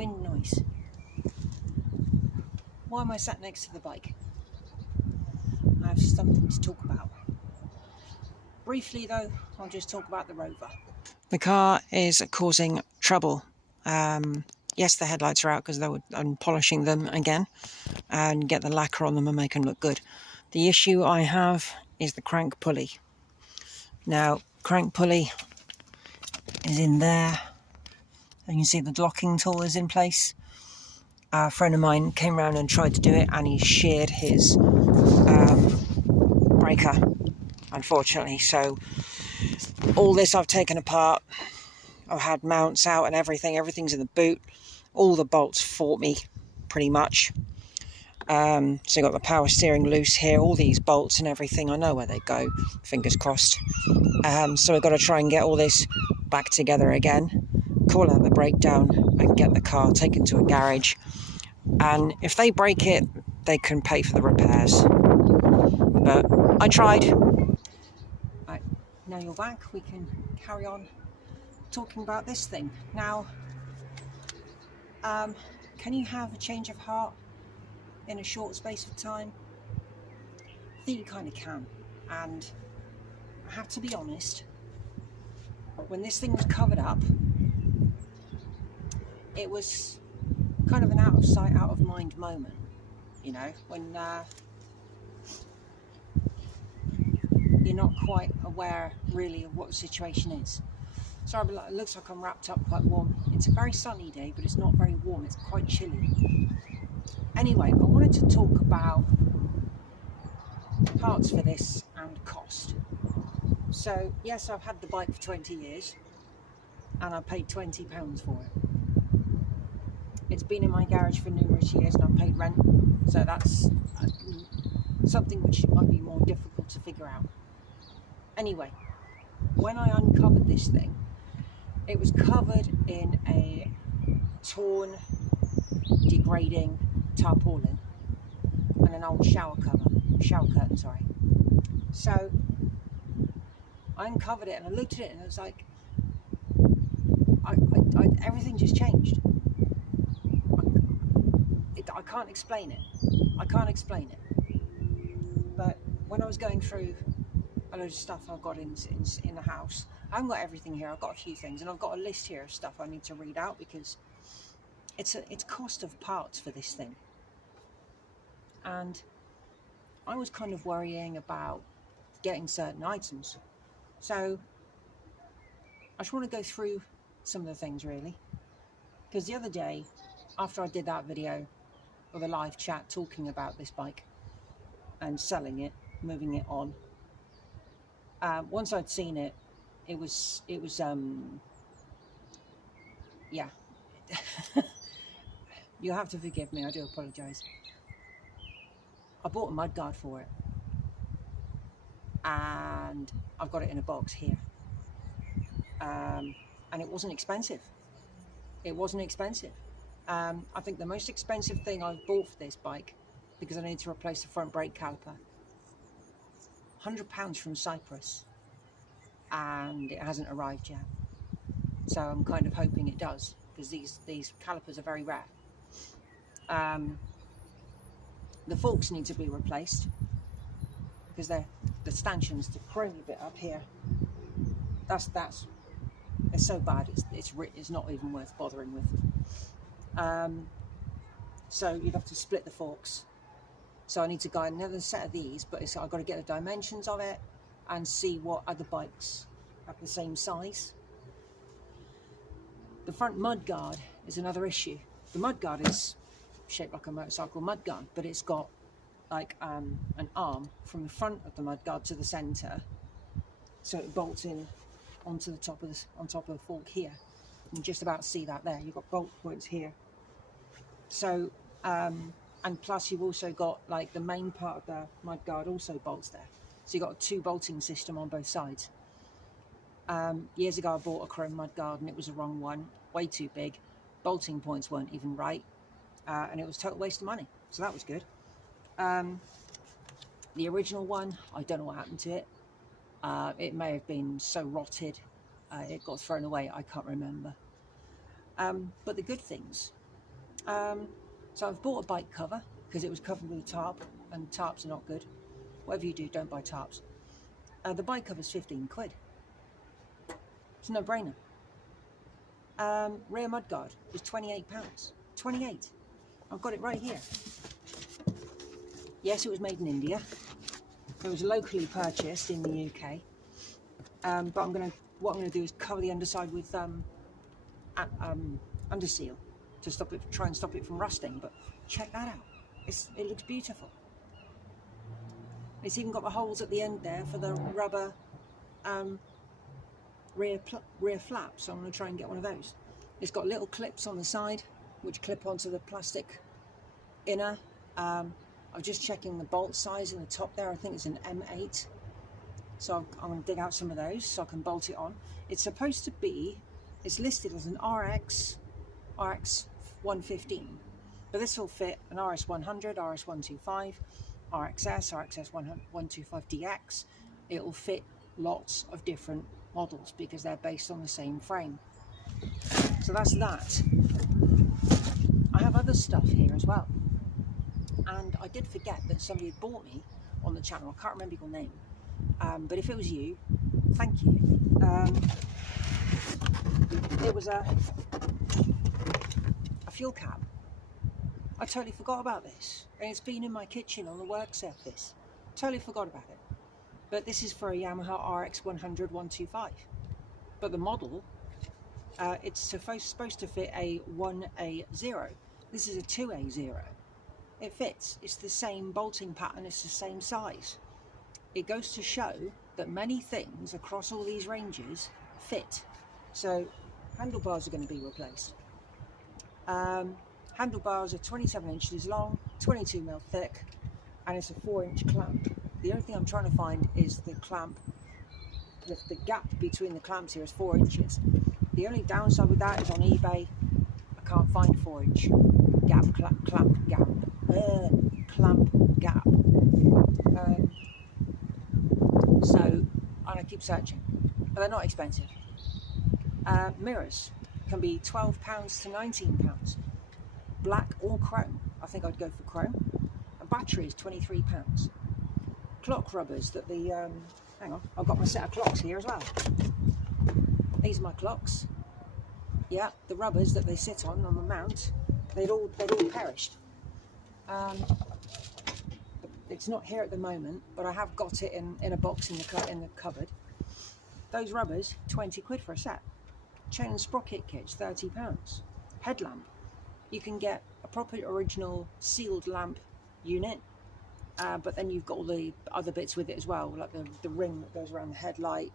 wind noise. Why am I sat next to the bike? I have something to talk about. Briefly though, I'll just talk about the Rover. The car is causing trouble. Yes, the headlights are out because I'm polishing them again and get the lacquer on them and make them look good. The issue I have is the crank pulley. Now, crank pulley is in there. And you can see the locking tool is in place. A friend of mine came around and tried to do it, and he sheared his breaker, unfortunately. So all this I've taken apart. I've had mounts out and everything. Everything's in the boot. All the bolts fought me, pretty much. So you've got the power steering loose here. All these bolts and everything, I know where they go. Fingers crossed. So we've got to try and get all this back together again. Call out the breakdown and get the car taken to a garage. And if they break it, they can pay for the repairs. But I tried. Right, now you're back, we can carry on talking about this thing. Now, can you have a change of heart in a short space of time? I think you kind of can. And I have to be honest, when this thing was covered up, it was kind of an out of sight, out of mind moment, you know, when you're not quite aware really of what the situation is. Sorry, but it looks like I'm wrapped up quite warm. It's a very sunny day, but it's not very warm, it's quite chilly. Anyway, I wanted to talk about parts for this and cost. So yes, I've had the bike for 20 years and I paid £20 for it. It's been in my garage for numerous years and I've paid rent, so that's something which might be more difficult to figure out. Anyway, when I uncovered this thing, it was covered in a torn, degrading tarpaulin and an old shower curtain, sorry. So I uncovered it and I looked at it and it was like, everything just changed. I can't explain it. I can't explain it. But when I was going through a load of stuff I've got in the house, I haven't got everything here. I've got a few things, and I've got a list here of stuff I need to read out because it's cost of parts for this thing. And I was kind of worrying about getting certain items. So I just want to go through some of the things really. Because the other day, after I did that video or the live chat talking about this bike and selling it, moving it on, once I'd seen it, it was yeah. You have to forgive me, I do apologise. I bought a mudguard for it, and I've got it in a box here, and it wasn't expensive. It wasn't expensive. I think the most expensive thing I've bought for this bike, because I need to replace the front brake caliper, £100 from Cyprus, and it hasn't arrived yet. So I'm kind of hoping it does, because these calipers are very rare. The forks need to be replaced because the stanchions, the chrome bit up here, that's it's so bad it's not even worth bothering with. So you'd have to split the forks. So I need to buy another set of these, but I've got to get the dimensions of it and see what other bikes have the same size. The front mudguard is another issue. The mudguard is shaped like a motorcycle mudguard, but it's got like an arm from the front of the mudguard to the centre, so it bolts in onto the top of the fork here. You can just about see that there. You've got bolt points here. So and plus you've also got like the main part of the mudguard also bolts there. So you've got a 2 bolting system on both sides. Years ago I bought a chrome mudguard and it was the wrong one, way too big. Bolting points weren't even right, and it was a total waste of money. So that was good. The original one, I don't know what happened to it. It may have been so rotted, it got thrown away, I can't remember. But the good things, So I've bought a bike cover because it was covered with a tarp, and tarps are not good. Whatever you do, don't buy tarps. The bike cover's 15 quid. It's a no-brainer. Rear mudguard is £28. 28. I've got it right here. Yes, it was made in India. It was locally purchased in the UK. But what I'm gonna do is cover the underside with underseal to try and stop it from rusting. But check that out. It looks beautiful. It's even got the holes at the end there for the rubber rear flap, so I'm going to try and get one of those. It's got little clips on the side which clip onto the plastic inner. I'm just checking the bolt size in the top there. I think it's an M8, so I'm going to dig out some of those so I can bolt it on. It's supposed to be, it's listed as an RX 115, but this will fit an RS 100, RS 125, RXS, RXS 125DX. It will fit lots of different models because they're based on the same frame. So that's that. I have other stuff here as well, and I did forget that somebody had bought me on the channel. I can't remember your name, but if it was you, thank you. It was a fuel cap. I totally forgot about this, and it's been in my kitchen on the work surface. Totally forgot about it. But this is for a Yamaha RX 100 125. But the model, it's supposed to fit a 1A0. This is a 2A0. It fits. It's the same bolting pattern. It's the same size. It goes to show that many things across all these ranges fit. So handlebars are going to be replaced. Handlebars are 27 inches long, 22mm thick, and it's a 4-inch clamp. The only thing I'm trying to find is the clamp. The gap between the clamps here is 4 inches. The only downside with that is on eBay, I can't find 4-inch clamp gap. So, and I keep searching, but they're not expensive. Mirrors can be £12 to £19. Black or chrome. I think I'd go for chrome. A battery is £23. Clock rubbers that the hang on, I've got my set of clocks here as well. These are my clocks. Yeah, the rubbers that they sit on the mount, they'd all perished. It's not here at the moment, but I have got it in a box in the cupboard. Those rubbers, 20 quid for a set. Chain and sprocket kits, £30. Headlamp. You can get a proper original sealed lamp unit, but then you've got all the other bits with it as well, like the ring that goes around the headlight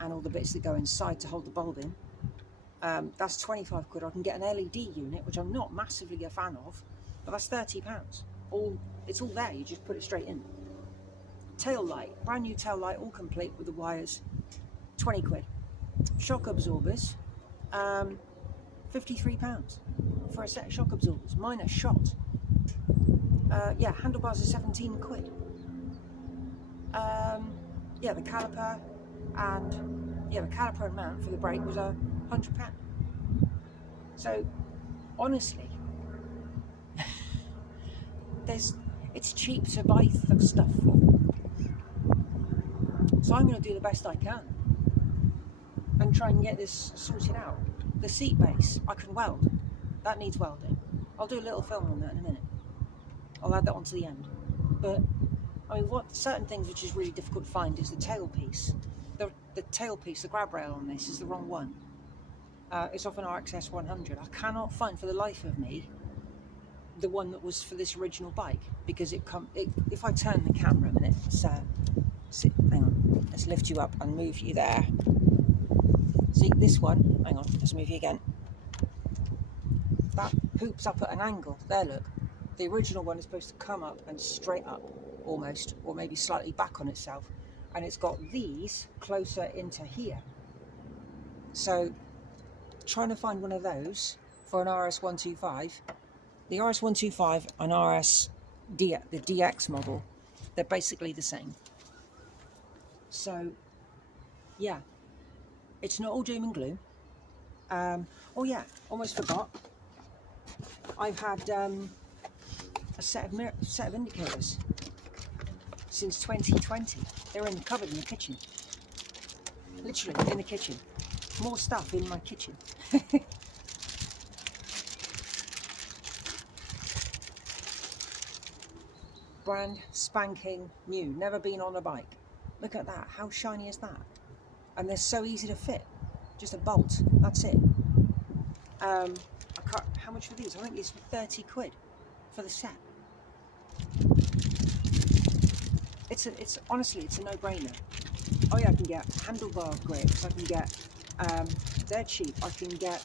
and all the bits that go inside to hold the bulb in. That's 25 quid. I can get an LED unit, which I'm not massively a fan of, but that's £30. It's all there, you just put it straight in. Tail light, brand new tail light, all complete with the wires, 20 quid. Shock absorbers, £53 for a set of shock absorbers. Mine are shot. Yeah, handlebars are 17 quid. Yeah, the caliper and mount for the brake was £100. So honestly, it's cheap to buy stuff for. So I'm going to do the best I can and try and get this sorted out. The seat base, I can weld. That needs welding. I'll do a little film on that in a minute. I'll add that on to the end. But I mean, certain things which is really difficult to find is the tailpiece. The tailpiece, the grab rail on this is the wrong one. It's off an RXS 100. I cannot find for the life of me the one that was for this original bike, because if I turn the camera a minute, hang on, let's lift you up and move you there. See this one, hang on, let's move you again. That poops up at an angle. There, look. The original one is supposed to come up and straight up, almost, or maybe slightly back on itself. And it's got these closer into here. So, trying to find one of those for an RS125. The RS125 and the DX model, they're basically the same. So, yeah. It's not all doom and gloom. Oh yeah, almost forgot. I've had a set of indicators since 2020. They're in the cupboard in the kitchen. Literally in the kitchen. More stuff in my kitchen. Brand spanking new. Never been on a bike. Look at that. How shiny is that? And they're so easy to fit. Just a bolt. That's it. I can't, how much for these? I think these were 30 quid for the set. It's honestly, it's a no-brainer. Oh yeah, I can get handlebar grips. I can get, they're cheap. I can get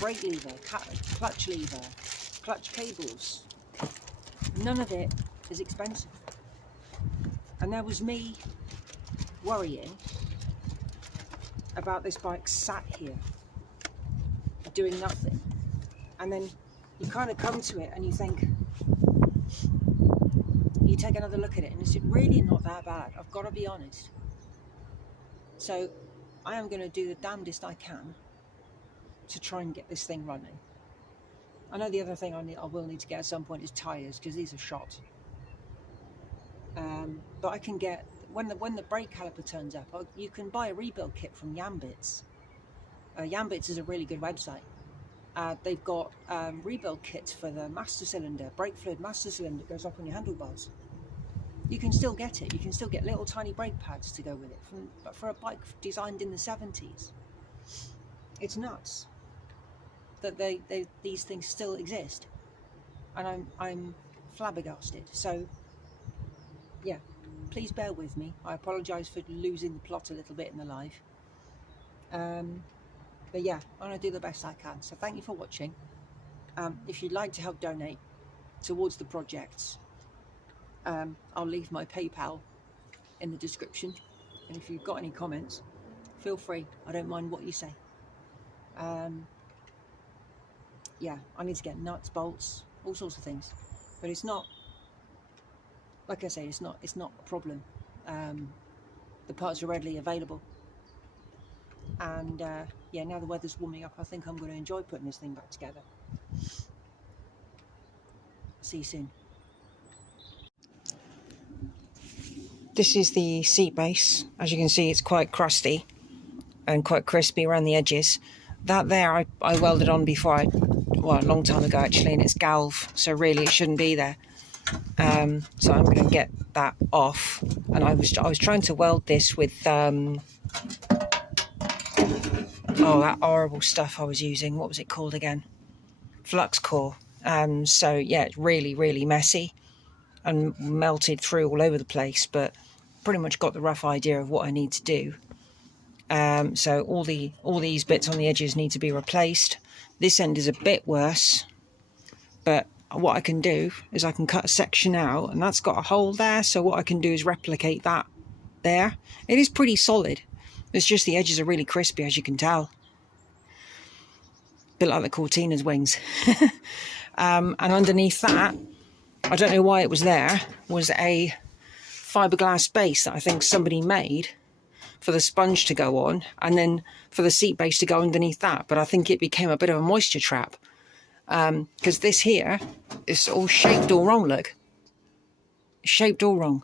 brake lever, clutch lever, clutch cables. None of it is expensive. And there was me worrying about this bike sat here doing nothing, and then you kind of come to it and you think, you take another look at it and it's really not that bad, I've got to be honest. So I am going to do the damnedest I can to try and get this thing running. I know the other thing I will need to get at some point is tyres, because these are shot. But I can get, when the brake caliper turns up, you can buy a rebuild kit from Yambits. Yambits is a really good website. They've got rebuild kits for the master cylinder, brake fluid master cylinder that goes up on your handlebars. You can still get it. You can still get little tiny brake pads to go with it, but for a bike designed in the 70s. It's nuts that these things still exist, and I'm flabbergasted. So yeah, please bear with me. I apologise for losing the plot a little bit in the live. But yeah, I'm going to do the best I can. So thank you for watching. If you'd like to help donate towards the projects, I'll leave my PayPal in the description. And if you've got any comments, feel free. I don't mind what you say. Yeah, I need to get nuts, bolts, all sorts of things. But it's not, like I say, it's not a problem. The parts are readily available. And yeah, now the weather's warming up, I think I'm going to enjoy putting this thing back together. See you soon. This is the seat base. As you can see, it's quite crusty and quite crispy around the edges. That there, I welded on before, well, a long time ago actually, and it's galv, so really it shouldn't be there. So I'm going to get that off. And I was trying to weld this with oh, that horrible stuff I was using. What was it called again? Flux core. So yeah, it's really, really messy and melted through all over the place, but pretty much got the rough idea of what I need to do. So all these bits on the edges need to be replaced. This end is a bit worse, but what I can do is I can cut a section out, and that's got a hole there. So what I can do is replicate that there. It is pretty solid. It's just the edges are really crispy, as you can tell. A bit like the Cortina's wings. And underneath that, I don't know why it was there, was a fiberglass base that I think somebody made for the sponge to go on, and then for the seat base to go underneath that. But I think it became a bit of a moisture trap, because this here is all shaped all wrong. Look, it's shaped all wrong.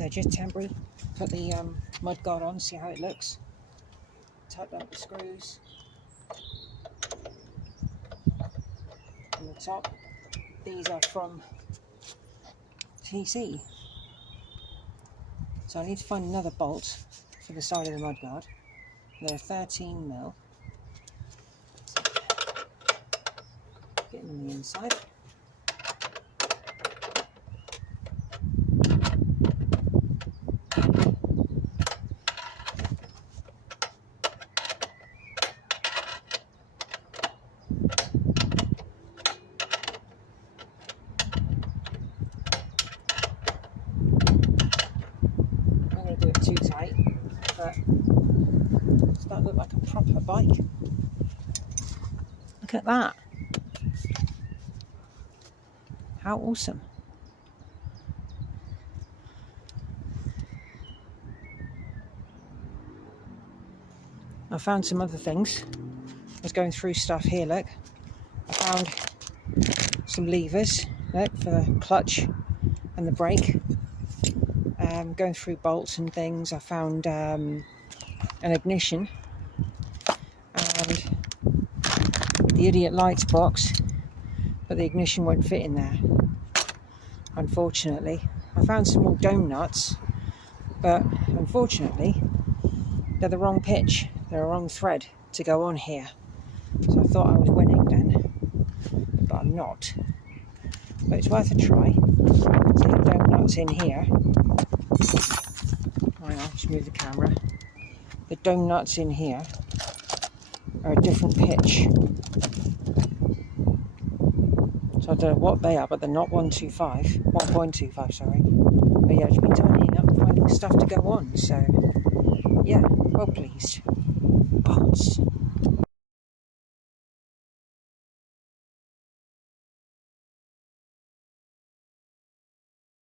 So just temporary, put the mud guard on, see how it looks. Tighten up the screws on the top. These are from TC. So I need to find another bolt for the side of the mudguard. They're 13mm. Get them on the inside. Do it too tight, but does that look like a proper bike? Look at that. How awesome. I found some other things. I was going through stuff here, look. I found some levers, look, for the clutch and the brake. Going through bolts and things, I found an ignition and the idiot lights box, but the ignition won't fit in there, unfortunately. I found some more dome nuts, but unfortunately they're the wrong pitch, they're a wrong thread to go on here. So I thought I was winning then, but I'm not. But it's worth a try. So the dome nuts in here. Hang on, just move the camera. The dome nuts in here are a different pitch. So I don't know what they are, but they're not 1.25, sorry. But yeah, just been tidying up and finding stuff to go on. So yeah, well pleased. Bolts.